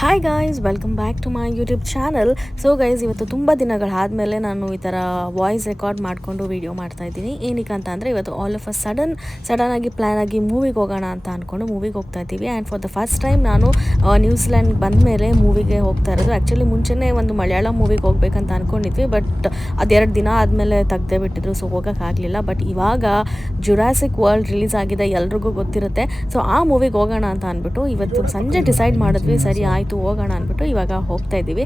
Hi guys welcome back to my YouTube channel so guys ಇವತ್ತು ತುಂಬ ದಿನಗಳಾದಮೇಲೆ ನಾನು ಈ ಥರ ವಾಯ್ಸ್ ರೆಕಾರ್ಡ್ ಮಾಡಿಕೊಂಡು ವೀಡಿಯೋ ಮಾಡ್ತಾ ಇದ್ದೀನಿ. ಏನಕ್ಕೆ ಅಂತ ಅಂದರೆ ಇವತ್ತು all of a sudden sudden ಆಗಿ ಪ್ಲ್ಯಾನ್ ಆಗಿ ಮೂವಿಗೆ ಹೋಗೋಣ ಅಂತ ಅಂದ್ಕೊಂಡು ಮೂವಿಗೆ ಹೋಗ್ತಾ ಇದ್ದೀವಿ. And for the first time ನಾನು ನ್ಯೂಜಿಲ್ಯಾಂಡ್ ಬಂದ ಮೇಲೆ ಮೂವಿಗೆ ಹೋಗ್ತಾ ಇರೋದು. ಆ್ಯಕ್ಚುಲಿ ಮುಂಚೆನೇ ಒಂದು ಮಲಯಾಳಂ ಮೂವಿಗೆ ಹೋಗ್ಬೇಕಂತ ಅಂದ್ಕೊಂಡಿದ್ವಿ ಬಟ್ ಅದೆರಡು ದಿನ ಆದಮೇಲೆ ತೆಗ್ದೇ ಬಿಟ್ಟಿದ್ರು. ಸೊ ಹೋಗೋಕ್ಕಾಗಲಿಲ್ಲ ಬಟ್ ಇವಾಗ ಜುರಾಸಿಕ್ ವರ್ಲ್ಡ್ ರಿಲೀಸ್ ಆಗಿದೆ ಎಲ್ರಿಗೂ ಗೊತ್ತಿರುತ್ತೆ. ಸೊ ಆ ಮೂವಿಗೆ ಹೋಗೋಣ ಅಂತ ಅಂದ್ಬಿಟ್ಟು ಇವತ್ತು ಸಂಜೆ ಡಿಸೈಡ್ ಮಾಡಿದ್ವಿ, ಸರಿ, ಆಯಿತು. ಹೋಗೋಣ ಅಂದ್ಬಿಟ್ಟು ಇವಾಗ ಹೋಗ್ತಾ ಇದ್ದೀವಿ.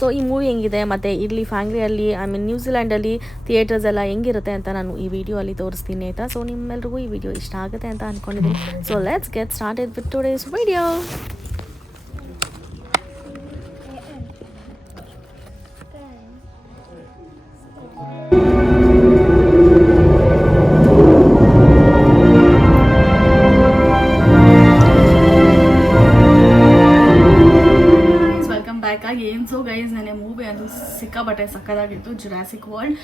ಸೊ ಈ ಮೂವಿ ಹೆಂಗಿದೆ? ಮತ್ತು ಇಲ್ಲಿ ಫ್ಯಾಂಗ್ರಿಯಲ್ಲಿ ಐ ಮೀನ್ ನ್ಯೂಜಿಲ್ಯಾಂಡಲ್ಲಿ ಥಿಯೇಟರ್ಸ್ ಎಲ್ಲ ಹೆಂಗಿರುತ್ತೆ ಅಂತ ನಾನು ಈ ವಿಡಿಯೋ ಅಲ್ಲಿ ತೋರಿಸ್ತೀನಿ ಆಯಿತಾ? ಸೊ ನಿಮ್ಮೆಲ್ರಿಗೂ ಈ ವಿಡಿಯೋ ಇಷ್ಟ ಆಗುತ್ತೆ ಅಂತ ಅಂದ್ಕೊಂಡಿದ್ದೀನಿ so let's get started with today's video ಸಿಕ್ಕಾಬಟ್ಟೆ ಸಕ್ಕದಾಗಿತ್ತು ಜುರಾಸಿಕ್ ವರ್ಲ್ಡ್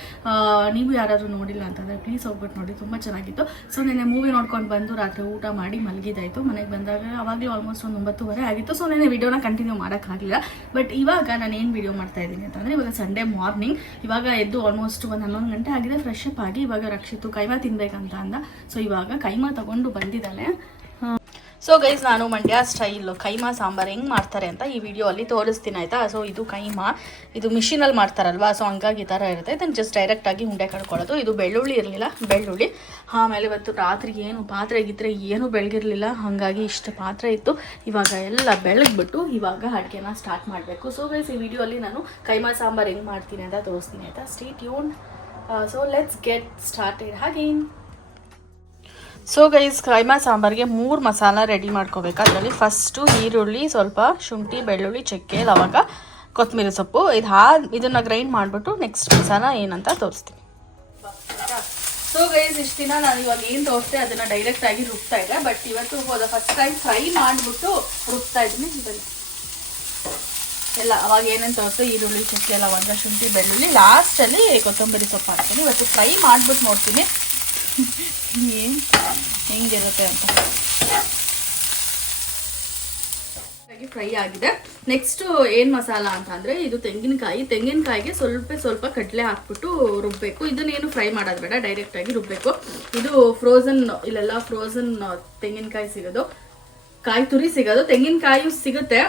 ನೀವು ಯಾರಾದರೂ ನೋಡಿಲ್ಲ ಅಂತಂದರೆ ಪ್ಲೀಸ್ ಹೋಗ್ಬಿಟ್ಟು ನೋಡಿ, ತುಂಬ ಚೆನ್ನಾಗಿತ್ತು. ಸೊ ನೆನೆ ಮೂವಿ ನೋಡ್ಕೊಂಡು ಬಂದು ರಾತ್ರಿ ಊಟ ಮಾಡಿ ಮಲಗಿದಾಯಿತು ಮನೆಗೆ ಬಂದಾಗ ಅವಾಗಲೂ ಆಲ್ಮೋಸ್ಟ್ ಒಂದು ಒಂಬತ್ತುವರೆ ಆಗಿತ್ತು. ಸೊ ನೆನೆ ವಿಡಿಯೋನ ಕಂಟಿನ್ಯೂ ಮಾಡೋಕ್ಕಾಗಲಿಲ್ಲ. ಬಟ್ ಇವಾಗ ನಾನು ಏನು ವಿಡಿಯೋ ಮಾಡ್ತಾ ಇದ್ದೀನಿ ಅಂತಂದರೆ, ಇವಾಗ ಸಂಡೇ ಮಾರ್ನಿಂಗ್ ಇವಾಗ ಎದ್ದು ಆಲ್ಮೋಸ್ಟ್ ಒಂದು ಹನ್ನೊಂದು ಗಂಟೆ ಆಗಿದೆ ಫ್ರೆಶ್ ಅಪ್ ಆಗಿ ಇವಾಗ ರಕ್ಷಿತು ಕೈಮಾ ತಿನ್ಬೇಕಂತ ಅಂದ. ಸೊ ಇವಾಗ ಕೈಮಾ ತಗೊಂಡು ಬಂದಿದ್ದಾನೆ. ಸೊ ಗೈಸ್ ನಾನು ಮಂಡ್ಯ ಸ್ಟೈಲ್ ಕೈಮಾ ಸಾಂಬಾರು ಹೆಂಗೆ ಮಾಡ್ತಾರೆ ಅಂತ ಈ ವಿಡಿಯೋ ಅಲ್ಲಿ ತೋರಿಸ್ತೀನಿ, ಆಯಿತಾ? ಸೊ ಇದು ಕೈಮಾ, ಇದು ಮಿಷಿನಲ್ಲಿ ಮಾಡ್ತಾರಲ್ವಾ? ಸೊ ಹಂಗಾಗಿ ಈ ಥರ ಇರುತ್ತೆ. ಇದನ್ನು ಜಸ್ಟ್ ಡೈರೆಕ್ಟಾಗಿ ಉಂಡೆ ಕಡ್ಕೊಳ್ಳೋದು. ಇದು ಬೆಳ್ಳುಳ್ಳಿ ಇರಲಿಲ್ಲ, ಬೆಳ್ಳುಳ್ಳಿ. ಆಮೇಲೆ ಇವತ್ತು ರಾತ್ರಿ ಏನು ಪಾತ್ರೆ ಗಿತ್ರೆ ಏನು ಬೆಳಗಿರಲಿಲ್ಲ ಹಾಗಾಗಿ ಇಷ್ಟು ಪಾತ್ರೆ ಇತ್ತು. ಇವಾಗ ಎಲ್ಲ ಬೆಳಗ್ಬಿಟ್ಟು ಇವಾಗ ಅಡುಗೆನ ಸ್ಟಾರ್ಟ್ ಮಾಡಬೇಕು. ಸೊ ಗೈಸ್ ಈ ವಿಡಿಯೋ ಅಲ್ಲಿ ನಾನು ಕೈಮಾ ಸಾಂಬಾರು ಹೆಂಗೆ ಮಾಡ್ತೀನಿ ಅಂತ ತೋರಿಸ್ತೀನಿ, ಆಯಿತಾ? ಸ್ಟೇಟ್ ಯೂನ್ ಸೊ ಲೆಟ್ಸ್ ಗೆಟ್ ಸ್ಟಾರ್ಟೆಡ್ ಹಾಗೇನು? ಸೊ ಗೈಸ್ ಕೈಮಾ ಸಾಂಬಾರಿಗೆ ಮೂರು ಮಸಾಲ ರೆಡಿ ಮಾಡ್ಕೋಬೇಕು. ಅದರಲ್ಲಿ ಫಸ್ಟು ಈರುಳ್ಳಿ, ಸ್ವಲ್ಪ ಶುಂಠಿ, ಬೆಳ್ಳುಳ್ಳಿ, ಚಕ್ಕೆ, ಲವಂಗ, ಕೊತ್ತಂಬರಿ ಸೊಪ್ಪು. ಇದು ಹಾ ಇದನ್ನು ಗ್ರೈಂಡ್ ಮಾಡಿಬಿಟ್ಟು ನೆಕ್ಸ್ಟ್ ಮಸಾಲ ಏನಂತ ತೋರಿಸ್ತೀನಿ. ಸೊ ಗೈಸ್ ಇಷ್ಟು ದಿನ ನಾನು ಇವಾಗ ಏನು ತೋರಿಸ್ತೆ ಅದನ್ನು ಡೈರೆಕ್ಟಾಗಿ ರುಬ್ತಾ ಇದೆ ಬಟ್ ಇವತ್ತು ಹೋದ ಫಸ್ಟ್ ಟೈಮ್ ಫ್ರೈ ಮಾಡಿಬಿಟ್ಟು ರುಬ್ತಾ ಇದ್ದೀನಿ. ಇದನ್ನು ಎಲ್ಲ, ಅವಾಗ ಏನೇನು ತೋರಿಸ್ತು ಈರುಳ್ಳಿ, ಚಕ್ಕೆ, ಲವಂಗ, ಶುಂಠಿ, ಬೆಳ್ಳುಳ್ಳಿ. ಲಾಸ್ಟಲ್ಲಿ ಕೊತ್ತಂಬರಿ ಸೊಪ್ಪು ಹಾಕ್ತೀನಿ. ಇವತ್ತು ಫ್ರೈ ಮಾಡಿಬಿಟ್ಟು ನೋಡ್ತೀನಿ. ಏನು ಹೆಂಗಿರುತ್ತೆ ಅಂತ. ಫ್ರೈ ಆಗಿದೆ. ನೆಕ್ಸ್ಟ್ ಏನ್ ಮಸಾಲ ಅಂತ ಅಂದ್ರೆ ಇದು ತೆಂಗಿನಕಾಯಿ. ತೆಂಗಿನಕಾಯಿಗೆ ಸ್ವಲ್ಪ ಸ್ವಲ್ಪ ಕಡಲೆ ಹಾಕ್ಬಿಟ್ಟು ರುಬ್ಬೇಕು. ಇದನ್ನೇನು ಫ್ರೈ ಮಾಡೋದು ಬೇಡ ಡೈರೆಕ್ಟ್ ಆಗಿ ರುಬ್ಬೇಕು. ಇದು ಫ್ರೋಸನ್ ಇಲ್ಲೆಲ್ಲ ಫ್ರೋಸನ್ ತೆಂಗಿನಕಾಯಿ ಸಿಗೋದು. ಕಾಯಿ ತುರಿ ಸಿಗೋದು. ತೆಂಗಿನಕಾಯಿ ಸಿಗುತ್ತೆ.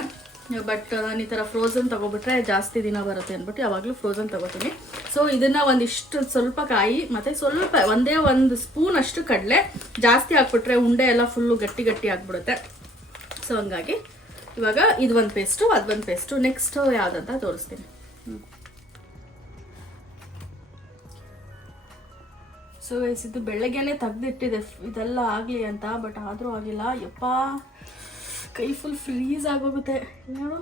ಬಟ್ ನಾನು ಈ ಥರ ಫ್ರೋಸನ್ ತಗೊಬಿಟ್ರೆ ಜಾಸ್ತಿ ದಿನ ಬರುತ್ತೆ ಅಂದ್ಬಿಟ್ಟು ಯಾವಾಗಲೂ ಫ್ರೋಸನ್ ತೊಗೋತೀನಿ. ಸೊ ಇದನ್ನು ಒಂದಿಷ್ಟು ಸ್ವಲ್ಪ ಕಾಯಿ ಮತ್ತು ಸ್ವಲ್ಪ ಒಂದೇ ಒಂದು ಸ್ಪೂನ್ ಅಷ್ಟು ಕಡಲೆ ಜಾಸ್ತಿ ಹಾಕ್ಬಿಟ್ರೆ ಉಂಡೆ ಎಲ್ಲ ಫುಲ್ಲು ಗಟ್ಟಿ ಗಟ್ಟಿ ಆಗಿಬಿಡುತ್ತೆ. ಸೊ ಹಂಗಾಗಿ ಇವಾಗ ಇದು ಒಂದು ಪೇಸ್ಟು ಅದು ಒಂದು ಪೇಸ್ಟು ನೆಕ್ಸ್ಟ್ ಯಾವುದಂತ ತೋರಿಸ್ತೀನಿ. ಸೊ ಇದು ಬೆಳಗ್ಗೆನೆ ತೆಗ್ದಿಟ್ಟಿದೆ. ಇದೆಲ್ಲ ಆಗಲಿ ಅಂತ ಬಟ್ ಆದರೂ ಆಗಿಲ್ಲ. ಯಪ್ಪ! ಕೈ ಫುಲ್ ಫ್ರೀಸ್ ಆಗೋಗುತ್ತೆ ನೋಡು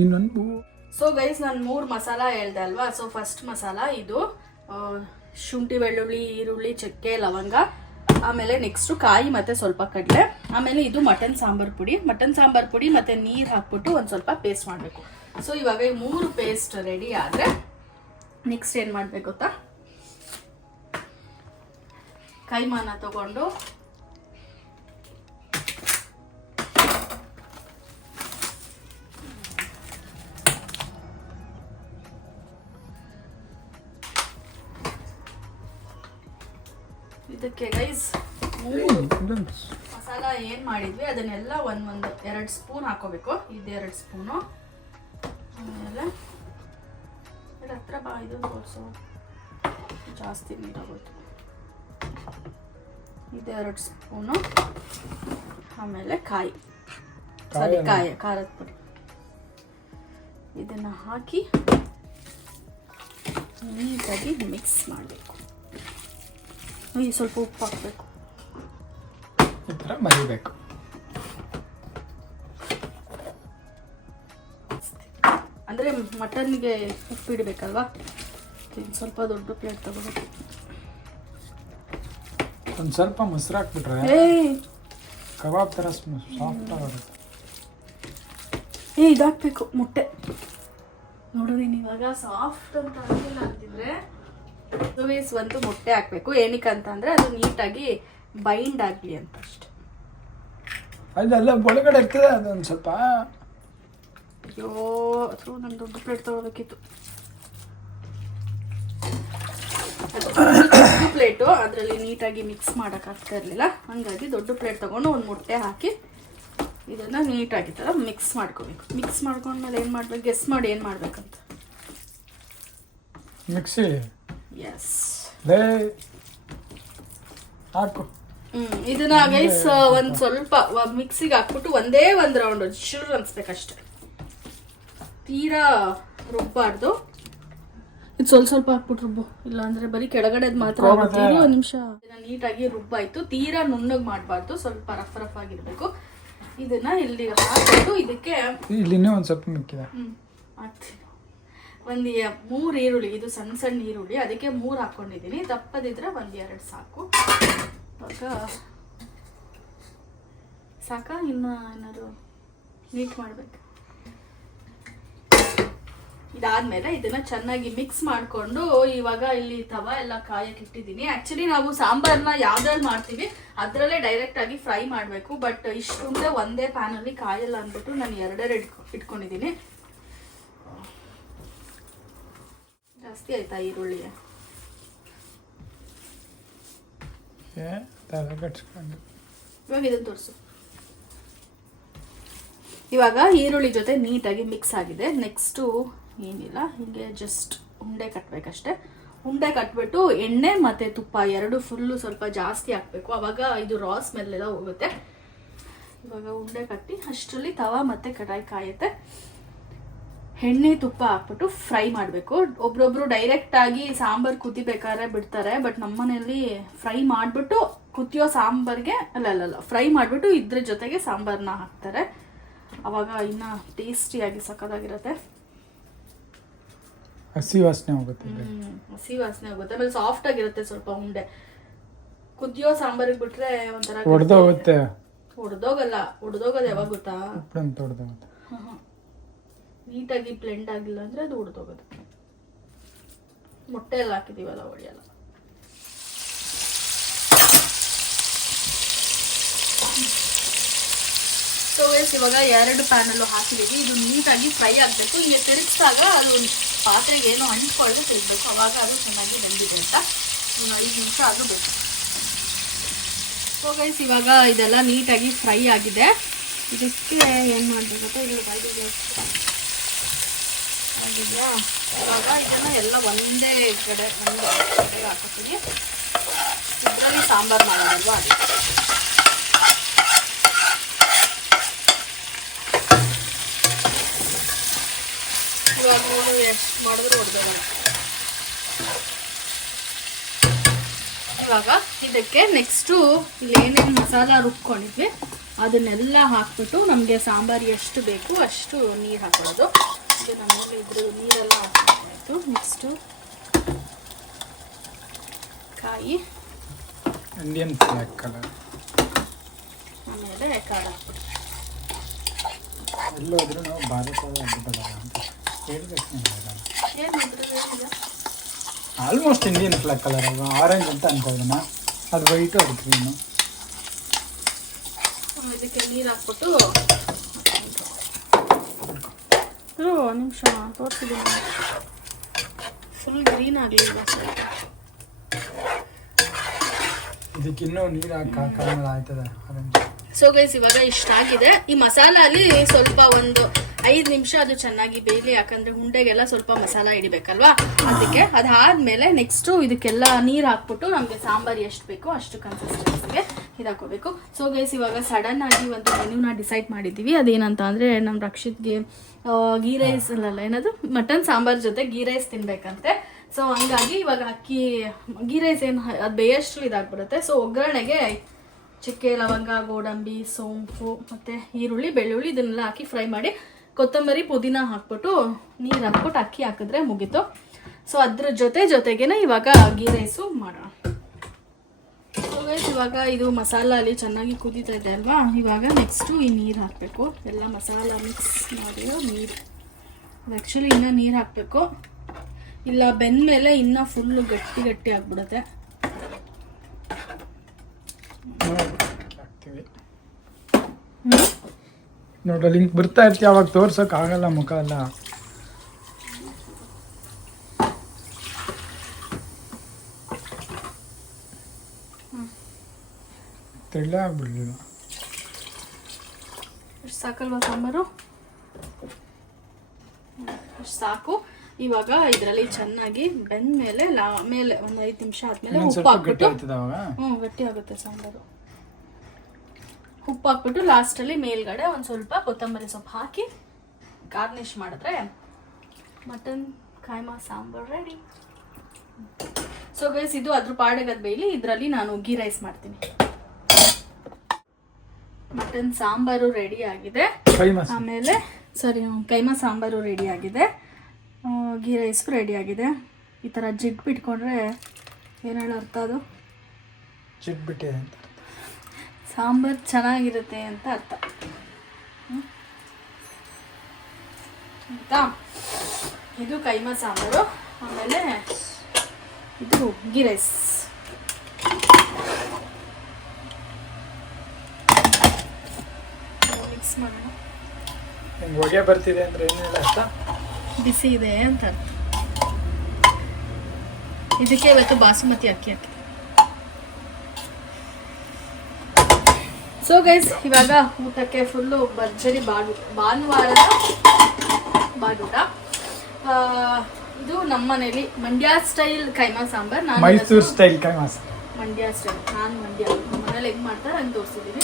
ಇನ್ನೊಂದು. ಸೊ ಗೈಸ್ ನಾನು ಮೂರು ಮಸಾಲ ಹೇಳ್ದೆ ಅಲ್ವಾ? ಸೊ ಫಸ್ಟ್ ಮಸಾಲ ಇದು ಶುಂಠಿ ಬೆಳ್ಳುಳ್ಳಿ ಈರುಳ್ಳಿ ಚಕ್ಕೆ ಲವಂಗ ಆಮೇಲೆ ನೆಕ್ಸ್ಟು ಕಾಯಿ ಮತ್ತು ಸ್ವಲ್ಪ ಕಡಲೆ ಆಮೇಲೆ ಇದು ಮಟನ್ ಸಾಂಬಾರ್ ಪುಡಿ. ಮಟನ್ ಸಾಂಬಾರ್ ಪುಡಿ ಮತ್ತು ನೀರು ಹಾಕ್ಬಿಟ್ಟು ಒಂದು ಸ್ವಲ್ಪ ಪೇಸ್ಟ್ ಮಾಡಬೇಕು. ಸೊ ಇವಾಗ ಈ ಮೂರು ಪೇಸ್ಟ್ ರೆಡಿ ಆದರೆ ನೆಕ್ಸ್ಟ್ ಏನು ಮಾಡಬೇಕು ಗೊತ್ತಾ? ಕೈಮಾನ ತಗೊಂಡು ಇದಕ್ಕೆ ಗೈಸ್ ಮಸಾಲ ಏನು ಮಾಡಿದ್ವಿ ಅದನ್ನೆಲ್ಲ ಒಂದು ಒಂದು ಎರಡು ಸ್ಪೂನ್ ಹಾಕೋಬೇಕು. ಇದು ಎರಡು ಸ್ಪೂನು ಆಮೇಲೆ ಇದು ಹತ್ರ ಬಾ ಇದು ತೋರಿಸು. ಜಾಸ್ತಿ ನೀರಾಗೋಯ್ತು ಇದು ಎರಡು ಸ್ಪೂನು ಆಮೇಲೆ ಕಾಯಿ. ಸಾರಿ ಕಾಯಿ ಕಾಯಿ ಖಾರದ ಪುಡಿ. ಇದನ್ನು ಹಾಕಿ ನೀಟಾಗಿ ಮಿಕ್ಸ್ ಮಾಡಬೇಕು. ಈ ಸ್ವಲ್ಪ ಉಪ್ಪು ಹಾಕಬೇಕು ಈ ಥರ ಮರಿಬೇಕು. ಅಂದರೆ ಮಟನ್ಗೆ ಉಪ್ಪು ಇಡಬೇಕಲ್ವಾ? ಸ್ವಲ್ಪ ದೊಡ್ಡ ಪ್ಲೇಟ್ ತಗೋಬೇಕು. ಒಂದು ಸ್ವಲ್ಪ ಮೊಸರು ಹಾಕ್ಬಿಟ್ರೆ ಏಯ್! ಕಬಾಬ್ ಥರ ಸಾಫ್ಟ್ ಆಗುತ್ತೆ. ಏ ಇದಾಕ್ಬೇಕು ಮೊಟ್ಟೆ. ನೋಡೋದಿನ್ ಇವಾಗ ಸಾಫ್ಟ್ ಅಂತ ಆಗಿಲ್ಲ ಅಂತಿದ್ರೆ ವೇಸ್ ಒಂದು ಮೊಟ್ಟೆ ಹಾಕಬೇಕು. ಏನಕ್ಕೆ ಅಂತಂದರೆ ಅಂದ್ರೆ ಅದು ನೀಟಾಗಿ ಬೈಂಡ್ ಆಗಲಿ ಅಂತ ಅಷ್ಟೆ. ಅದೆಲ್ಲ ಒಳಗಡೆ ಇರ್ತದೆ ಅದೊಂದು ಸ್ವಲ್ಪ. ಅಯ್ಯೋ ಅಥವಾ ನಾನು ದೊಡ್ಡ ಪ್ಲೇಟ್ ತೊಗೊಳ್ಬೇಕಿತ್ತು ದೊಡ್ಡ ಪ್ಲೇಟು ಅದರಲ್ಲಿ ನೀಟಾಗಿ ಮಿಕ್ಸ್ ಮಾಡೋಕ್ಕಾಗ್ತಾ ಇರಲಿಲ್ಲ. ಹಂಗಾಗಿ ದೊಡ್ಡ ಪ್ಲೇಟ್ ತಗೊಂಡು ಒಂದು ಮೊಟ್ಟೆ ಹಾಕಿ ಇದನ್ನು ನೀಟಾಗಿ ಥರ ಮಿಕ್ಸ್ ಮಾಡ್ಕೋಬೇಕು. ಮಿಕ್ಸ್ ಮಾಡ್ಕೊಂಡ್ಮೇಲೆ ಏನು ಮಾಡ್ಬೇಕು? ಗೆಸ್ ಮಾಡಿ ಏನು ಮಾಡ್ಬೇಕಂತ. ಮಿಕ್ಸಿ ಎಸ್ ಲೇ ಹಾಕು. ಹ್ಮ್ ಇದನ್ನ ಗೈಸ್ ಒಂದ್ ಸ್ವಲ್ಪ ಮಿಕ್ಸಿಗೆ ಹಾಕ್ಬಿಟ್ಟು ಒಂದೇ ಒಂದ್ ರೌಂಡ್ ಶುರು ಅನ್ಸ್ಬೇಕಷ್ಟೆ. ತೀರಾ ರುಬ್ಬಾರ್ದು. ಇದು ಸ್ವಲ್ಪ ಸ್ವಲ್ಪ ಹಾಕ್ಬಿಟ್ಟು ರುಬ್ಬು. ಇಲ್ಲ ಅಂದ್ರೆ ಬರೀ ಕೆಳಗಡೆದ್ ಮಾತ್ರ ಆಗುತ್ತೆ. ಒಂದ್ ನಿಮಿಷ. ನೀಟಾಗಿ ರುಬ್ಬಾಯ್ತು. ತೀರಾ ನುಣ್ಣಗ್ ಮಾಡಬಾರ್ದು. ಸ್ವಲ್ಪ ರಫ್ ರಫ್ ಆಗಿರ್ಬೇಕು. ಇದನ್ನ ಇಲ್ಲಿ ಹಾಕ್ಬಿಟ್ಟು ಇದಕ್ಕೆ ಇಲ್ಲಿ ಇನ್ನೂ ಒಂದು ಸ್ವಲ್ಪ ಮಿಕ್ಕಿದೆ ಹ್ಮ್ ಹಾಕ್ತೀನಿ. ಒಂದು ಮೂರು ಈರುಳ್ಳಿ, ಇದು ಸಣ್ಣ ಸಣ್ಣ ಈರುಳ್ಳಿ, ಅದಕ್ಕೆ ಮೂರು ಹಾಕ್ಕೊಂಡಿದ್ದೀನಿ ದಪ್ಪದಿದ್ರೆ ಒಂದು ಎರಡು ಸಾಕು. ಇವಾಗ ಸಾಕ? ಇನ್ನು ಏನಾದ್ರು ನೀಟ್ ಮಾಡ್ಬೇಕು? ಇದಾದ್ಮೇಲೆ ಇದನ್ನ ಚೆನ್ನಾಗಿ ಮಿಕ್ಸ್ ಮಾಡ್ಕೊಂಡು ಇವಾಗ ಇಲ್ಲಿ ತವ ಎಲ್ಲ ಕಾಯಕ್ಕೆ ಇಟ್ಟಿದ್ದೀನಿ. ಆಕ್ಚುಲಿ ನಾವು ಸಾಂಬಾರ್ನ ಯಾವ್ದ್ರಲ್ಲಿ ಮಾಡ್ತೀವಿ, ಅದರಲ್ಲೇ ಡೈರೆಕ್ಟ್ ಆಗಿ ಫ್ರೈ ಮಾಡಬೇಕು. ಬಟ್ ಇಷ್ಟು ಒಂದೇ ಪ್ಯಾನಲ್ಲಿ ಕಾಯಲ್ಲ ಅಂದ್ಬಿಟ್ಟು ನಾನು ಎರಡೆರಡು ಇಟ್ಕೊ ಇಟ್ಕೊಂಡಿದ್ದೀನಿ. ಜಾಸ್ತಿ ಆಯ್ತಾ ಈರುಳ್ಳಿ ಏ ತಲೆ ಕಟ್ಸ್ಕೊಂಡು ಇವಾಗ ಇದನ್ನು ತೋರಿಸು. ಇವಾಗ ಈರುಳ್ಳಿ ಜೊತೆ ನೀಟಾಗಿ ಮಿಕ್ಸ್ ಆಗಿದೆ. ನೆಕ್ಸ್ಟು ಏನಿಲ್ಲ ಹೀಗೆ ಜಸ್ಟ್ ಉಂಡೆ ಕಟ್ಟಬೇಕಷ್ಟೆ ಉಂಡೆ ಕಟ್ಬಿಟ್ಟು ಎಣ್ಣೆ ಮತ್ತು ತುಪ್ಪ ಎರಡು ಫುಲ್ಲು ಸ್ವಲ್ಪ ಜಾಸ್ತಿ ಹಾಕಬೇಕು. ಅವಾಗ ಇದು ರಾ ಸ್ಮೆಲ್ಲೆಲ್ಲ ಹೋಗುತ್ತೆ. ಇವಾಗ ಉಂಡೆ ಕಟ್ಟಿ ಅಷ್ಟರಲ್ಲಿ ತವ ಮತ್ತು ಕಡಾಯಿ ಕಾಯುತ್ತೆ. ಎಣ್ಣೆ ತುಪ್ಪ ಹಾಕ್ಬಿಟ್ಟು ಫ್ರೈ ಮಾಡಬೇಕು. ಒಬ್ರೊಬ್ರು ಡೈರೆಕ್ಟ್ ಆಗಿ ಸಾಂಬಾರ್ ಕುದಿಬೇಕಾದ್ರೆ ಬಿಡ್ತಾರೆ ಬಟ್ ನಮ್ಮನೇಲಿ ಫ್ರೈ ಮಾಡಿಬಿಟ್ಟು ಕುದಿಯೋ ಸಾಂಬಾರ್ಗೆ ಅಲ್ಲ ಅಲ್ಲ ಅಲ್ಲ ಫ್ರೈ ಮಾಡಿಬಿಟ್ಟು ಇದ್ರ ಜೊತೆಗೆ ಸಾಂಬಾರನ್ನ ಹಾಕ್ತಾರೆ. ಅವಾಗ ಇನ್ನ ಟೇಸ್ಟಿಯಾಗಿ ಸಕ್ಕದಾಗಿರುತ್ತೆ ಹಸಿ ವಾಸನೆ ಹೋಗುತ್ತೆ ಹಸಿ ವಾಸನೆ ಹೋಗುತ್ತೆ. ಆಮೇಲೆ ಸಾಫ್ಟ್ ಆಗಿರುತ್ತೆ ಸ್ವಲ್ಪ ಉಂಡೆ. ಕುದಿಯೋ ಸಾಂಬಾರಿಗೆ ಬಿಟ್ರೆ ಒಂಥರ ಒಡೆದೋಗುತ್ತೆ. ಹೊಡೆದೋಗಲ್ಲ ಹೊಡೆದೋಗೋದು ಯಾವಾಗ ಗೊತ್ತಾ? ನೀಟಾಗಿ ಬ್ಲೆಂಡ್ ಆಗಿಲ್ಲ ಅಂದರೆ ಅದು ಉಡ್ದೋಗೋದು ಮೊಟ್ಟೆ ಎಲ್ಲ ಹಾಕಿದೀವಲ್ಲ ಒಡೆಯಲ್ಲ ಸೊ ಎಸ್ ಇವಾಗ ಎರಡು ಪ್ಯಾನಲ್ಲು ಹಾಕಿದೀವಿ. ಇದು ನೀಟಾಗಿ ಫ್ರೈ ಆಗಬೇಕು. ಇಲ್ಲಿ ತಿರುಗಿಸಿದಾಗ ಅದು ಪಾತ್ರೆಗೆ ಏನೋ ಅಂಟ್ಕೊಳ್ಳೋದು ತಿರುಗಬೇಕು. ಅವಾಗ ಅದು ಚೆನ್ನಾಗಿ ಬೆಂದಿದೆ ಅಂತ. ಒಂದು ಐದು ನಿಮಿಷ ಅದು ಬೇಕು ಸೊ ಗೈಸ್ ಇವಾಗ ಇದೆಲ್ಲ ನೀಟಾಗಿ ಫ್ರೈ ಆಗಿದೆ. ಇದಕ್ಕೆ ಏನು ಮಾಡಬೇಕು ಇದು ಇವಾಗ ಇದನ್ನ ಎಲ್ಲ ಒಂದೇ ಕಡೆ ಒಂದೇ ಕಡೆ ಹಾಕೋತೀನಿ ಇದರಲ್ಲಿ ಸಾಂಬಾರು ಮಾಡೋದಲ್ವಾ? ಇವಾಗ ನೋಡು ಎಷ್ಟು ಮಾಡಿದ್ರು ಹೊಡೆದ ಇವಾಗ ಇದಕ್ಕೆ ನೆಕ್ಸ್ಟು ಇಲ್ಲಿ ಏನೇನು ಮಸಾಲ ರುಬ್ಕೊಂಡಿದ್ವಿ, ಅದನ್ನೆಲ್ಲ ಹಾಕ್ಬಿಟ್ಟು ನಮಗೆ ಸಾಂಬಾರು ಎಷ್ಟು ಬೇಕು ಅಷ್ಟು ನೀರು ಹಾಕೊಳ್ಳೋದು. ಈಗ ನಮ್ಮಲ್ಲಿ ಇದ್ರ ನೀರೆಲ್ಲ ಹಾಕಬೇಕಾಯ್ತು ನೆಕ್ಸ್ಟು ಕಾಯಿ. ಇಂಡಿಯನ್ ಬ್ಲ್ಯಾಕ್ ಕಲರ್ ಆಮೇಲೆ ಖಾರ ಹಾಕ್ಬಿಟ್ಟು ಎಲ್ಲೋದ್ರೂ ನಾವು ಭಾರತದ ಅದ್ಭುತದ ಅಂತ ಹೇಳಬೇಕು ನೀವು ಏನು ಏನಿಲ್ಲ ಆಲ್ಮೋಸ್ಟ್ ಇಂಡಿಯನ್ ಫ್ಲಾಗ್ ಕಲರ್ ಅಲ್ವಾ? ಆರೆಂಜ್ ಅಂತ ಅನ್ಕೋದನ್ನ ಅದು ವೈಟ್ ಅದು ಗ್ರೀನು ಇದಕ್ಕೆ ನೀರು ಹಾಕ್ಬಿಟ್ಟು ಒಂದು ನಿಮಿಷ ತೋರಿಸಿದ್ದೀನಿ ಫುಲ್ ಗ್ರೀನ್ ಆಗಲಿಲ್ಲ. ಸ್ವಲ್ಪ ಇದಕ್ಕಿನ್ನೂ ನೀರು ಹಾಕಿ ಹಾಕಾದ್ಮೇಲೆ ಆಯ್ತದೆ. ಆರೆಂಜ್ ಸೊ ಗೈಸ್ ಇವಾಗ ಇಷ್ಟ ಆಗಿದೆ ಈ ಮಸಾಲ ಅಲ್ಲಿ ಸ್ವಲ್ಪ ಒಂದು ಐದು ನಿಮಿಷ ಅದು ಚೆನ್ನಾಗಿ ಬೇಯಲಿ, ಯಾಕಂದ್ರೆ ಉಂಡೆಗೆಲ್ಲ ಸ್ವಲ್ಪ ಮಸಾಲ ಹಿಡಿಬೇಕಲ್ವಾ ಅದಕ್ಕೆ ಅದಾದ್ಮೇಲೆ ನೆಕ್ಸ್ಟ್ ಇದಕ್ಕೆಲ್ಲ ನೀರು ಹಾಕ್ಬಿಟ್ಟು ನಮಗೆ ಸಾಂಬಾರು ಎಷ್ಟು ಬೇಕೋ ಅಷ್ಟು ಕನ್ಸಿಸ್ಟೆನ್ಸಿಗೆ ಇದಾಕೋಬೇಕು. ಸೊ ಗೈಸ್ ಇವಾಗ ಸಡನ್ ಆಗಿ ಒಂದು ಮೆನ್ಯೂನ ಡಿಸೈಡ್ ಮಾಡಿದ್ದೀವಿ. ಅದೇನಂತ ಅಂದರೆ ನಮ್ಮ ರಕ್ಷಿತ್ಗೆ ಗೀ ರೈಸ್ ಅಲ್ಲಲ್ಲ, ಏನದು? ಮಟನ್ ಸಾಂಬಾರ್ ಜೊತೆ ಗೀ ರೈಸ್ ತಿನ್ಬೇಕಂತೆ. ಸೊ ಹಂಗಾಗಿ ಇವಾಗ ಅಕ್ಕಿ ಗೀ ರೈಸ್ ಏನು, ಅದು ಬೇಯಷ್ಟು ಇದಾಗ್ಬಿಡುತ್ತೆ. ಸೊ ಒಗ್ಗರಣೆಗೆ ಚಕ್ಕೆ, ಲವಂಗ, ಗೋಡಂಬಿ, ಸೋಂಪು, ಮತ್ತು ಈರುಳ್ಳಿ, ಬೆಳ್ಳುಳ್ಳಿ, ಇದನ್ನೆಲ್ಲ ಹಾಕಿ ಫ್ರೈ ಮಾಡಿ. ಕೊತ್ತಂಬರಿ ಪುದೀನ ಹಾಕ್ಬಿಟ್ಟು ನೀರು ಹಾಕ್ಬಿಟ್ಟು ಅಕ್ಕಿ ಹಾಕಿದ್ರೆ ಮುಗೀತು. ಸೊ ಅದ್ರ ಜೊತೆ ಜೊತೆಗೇನೆ ಇವಾಗ ಗೀ ರೈಸು ಮಾಡೋಣ. ಸೊ ಇವಾಗ ಇದು ಮಸಾಲ ಅಲ್ಲಿ ಚೆನ್ನಾಗಿ ಕುದೀತಾ ಇದೆ ಅಲ್ವಾ? ಇವಾಗ ನೆಕ್ಸ್ಟು ಈ ನೀರು ಹಾಕಬೇಕು. ಎಲ್ಲ ಮಸಾಲ ಮಿಕ್ಸ್ ಮಾಡಿರೋ ನೀರು. ಆ್ಯಕ್ಚುಲಿ ಇನ್ನೂ ನೀರು ಹಾಕಬೇಕು. ಇಲ್ಲ, ಬೆಂದಮೇಲೆ ಇನ್ನೂ ಫುಲ್ಲು ಗಟ್ಟಿ ಗಟ್ಟಿ ಆಗ್ಬಿಡುತ್ತೆ. ನೋಡ್ರಿ ಲಿಂಕ್ ಬರ್ತಾ ಇರ್ತೀವಿ ಅವಾಗ ತೋರ್ಸೋಕೆ ಆಗಲ್ಲ ಮುಖ ಎಲ್ಲ. ತೆಳ್ಳ ಆಗ್ಬಿಡ್ಲಿಲ್ಲ ಸಾಕಲ್ವಾ ಸಾಂಬಾರು? ಸಾಕು. ಇವಾಗ ಇದರಲ್ಲಿ ಚೆನ್ನಾಗಿ ಬೆಂದ ಮೇಲೆ ಮೇಲೆ ಒಂದು ಐದು ನಿಮಿಷ ಆದ್ಮೇಲೆ ಉಪ್ಪು ಹಾಕ್ಬಿಟ್ಟು ಹ್ಞೂ ಗಟ್ಟಿ ಆಗುತ್ತೆ ಸಾಂಬಾರು. ಉಪ್ಪು ಹಾಕ್ಬಿಟ್ಟು ಲಾಸ್ಟಲ್ಲಿ ಮೇಲ್ಗಡೆ ಒಂದು ಸ್ವಲ್ಪ ಕೊತ್ತಂಬರಿ ಸೊಪ್ಪು ಹಾಕಿ ಗಾರ್ನಿಷ್ ಮಾಡಿದ್ರೆ mutton keema sambar ready so guys ಇದು ಅದ್ರ ಪಾಡಗದ ಬೇಲಿ ಇದರಲ್ಲಿ ನಾನು ಗೀ ರೈಸ್ ಮಾಡ್ತೀನಿ. ಮಟನ್ ಸಾಂಬಾರು ರೆಡಿ ಆಗಿದೆ. ಆಮೇಲೆ ಸರಿ ಕೈಮಾ ಸಾಂಬಾರು ರೆಡಿ ಆಗಿದೆ. ಗೀ ರೈಸ್ ರೆಡಿ ಆಗಿದೆ. ಈ ಥರ ಜಿಡ್ ಬಿಟ್ಕೊಂಡ್ರೆ ಏನು ಹೇಳೋ ಅರ್ಥ ಅದು? ಚಿಟ್ಬಿಟ್ಟಿದೆ ಅಂತ. ಸಾಂಬಾರು ಚೆನ್ನಾಗಿರುತ್ತೆ ಅಂತ ಅರ್ಥ? ಆಯ್ತಾ? ಇದು ಕೈಮಾ ಸಾಂಬಾರು ಆಮೇಲೆ ಇದು ಗೀ ರೈಸ್. ಮಿಕ್ಸ್ ಮಾಡೋಣ. ಹೊಗೆ ಬರ್ತಿದೆ ಅಂದ್ರೆ ಏನಿಲ್ಲ ಅರ್ಥ? ಬಿಸಿ ಇದೆ ಅಂತ ಅರ್ಥ. ಇದಕ್ಕೆ ಇವತ್ತು ಬಾಸುಮತಿ ಅಕ್ಕಿ ಹಾಕಿ. ಸೊ ಗೈಸ್ ಇವಾಗ ಊಟಕ್ಕೆ ಫುಲ್ಲು ಭರ್ಜರಿ ಬಾಡು ಭಾನುವಾರ ಬಾಡೂಟ ಇದು ನಮ್ಮ ಮನೇಲಿ ಮಂಡ್ಯ ಸ್ಟೈಲ್ ಕೈಮಾ ಸಾಂಬಾರ್. ನಾನು ಮೈಸೂರು ಸ್ಟೈಲ್ ಕೈಮಾ ಮಂಡ್ಯ ಸ್ಟೈಲ್ ನಾನು ಮಂಡ್ಯ. ನಮ್ಮ ಮನೇಲಿ ಹೆಂಗ್ ಮಾಡ್ತಾರೆ ಹಂಗೆ ತೋರಿಸಿದ್ದೀನಿ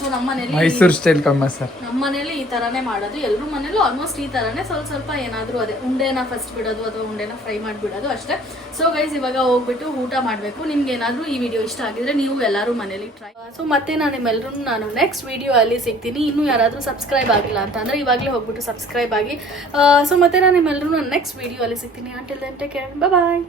ಸೊ ನಮ್ಮ ಮನೇಲಿ ಮೈಸೂರು ಸ್ಟೈಲ್ ಕಮ್ಮ ಸರ್ ನಮ್ಮ ಮನೇಲಿ ಈ ತರಾನೇ ಮಾಡೋದು. ಎಲ್ಲರೂ ಮನೇಲೂ ಆಲ್ಮೋಸ್ಟ್ ಈ ತರಾನೇ ಸ್ವಲ್ಪ ಸ್ವಲ್ಪ ಏನಾದರೂ ಅದೇ ಉಂಡೆನ ಫಸ್ಟ್ ಬಿಡೋದು ಅಥವಾ ಉಂಡೆನ ಫ್ರೈ ಮಾಡಿಬಿಡೋದು ಅಷ್ಟೇ. ಸೊ ಗೈಸ್ ಇವಾಗ ಹೋಗ್ಬಿಟ್ಟು ಊಟ ಮಾಡಬೇಕು. ನಿಮ್ಗೆ ಏನಾದರೂ ಈ ವಿಡಿಯೋ ಇಷ್ಟ ಆಗಿದ್ರೆ ನೀವು ಎಲ್ಲರೂ ಮನೇಲಿ ಟ್ರೈ ಸೊ ಮತ್ತೆ ನಾನು ನಿಮ್ಮೆಲ್ಲರೂ ನಾನು ನೆಕ್ಸ್ಟ್ ವಿಡಿಯೋ ಅಲ್ಲಿ ಸಿಗ್ತೀನಿ. ಇನ್ನೂ ಯಾರಾದರೂ ಸಬ್ಸ್ಕ್ರೈಬ್ ಆಗಿಲ್ಲ ಅಂತ ಅಂದ್ರೆ ಇವಾಗಲೇ ಹೋಗ್ಬಿಟ್ಟು ಸಬ್ಸ್ಕ್ರೈಬ್ ಆಗಿ. ಸೊ ಮತ್ತೆ ನಾನು ನಿಮ್ಮೆಲ್ಲರೂ ನಾನು ನೆಕ್ಸ್ಟ್ ವಿಡಿಯೋ ಅಲ್ಲಿ ಸಿಗ್ತೀನಿ. Until then take care bye